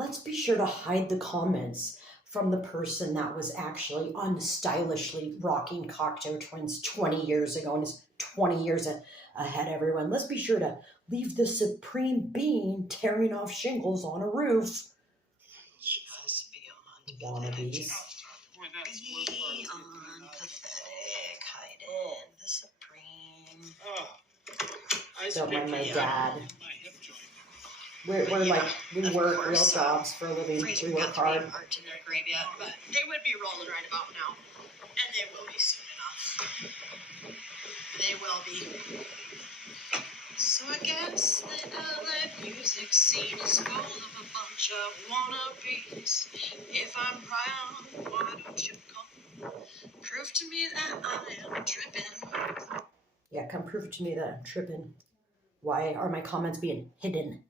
let's be sure to hide the comments from the person that was actually unstylishly rocking cocktail twins 20 years ago and is 20 years ahead of everyone. Let's be sure to leave the supreme being tearing off shingles on a roof. Just beyond Wannabes. Beyond pathetic. Hide in the supreme. Don't mind my dad. We're like, we work real jobs for a living. We work hard. Art in their grave yet, but they would be rolling right about now. And they will be soon enough. They will be. So I guess the LA music scene is full of a bunch of wannabes. If I'm proud, why don't you come? Prove to me that I am tripping. Yeah, come prove to me that I'm tripping. Why are my comments being hidden?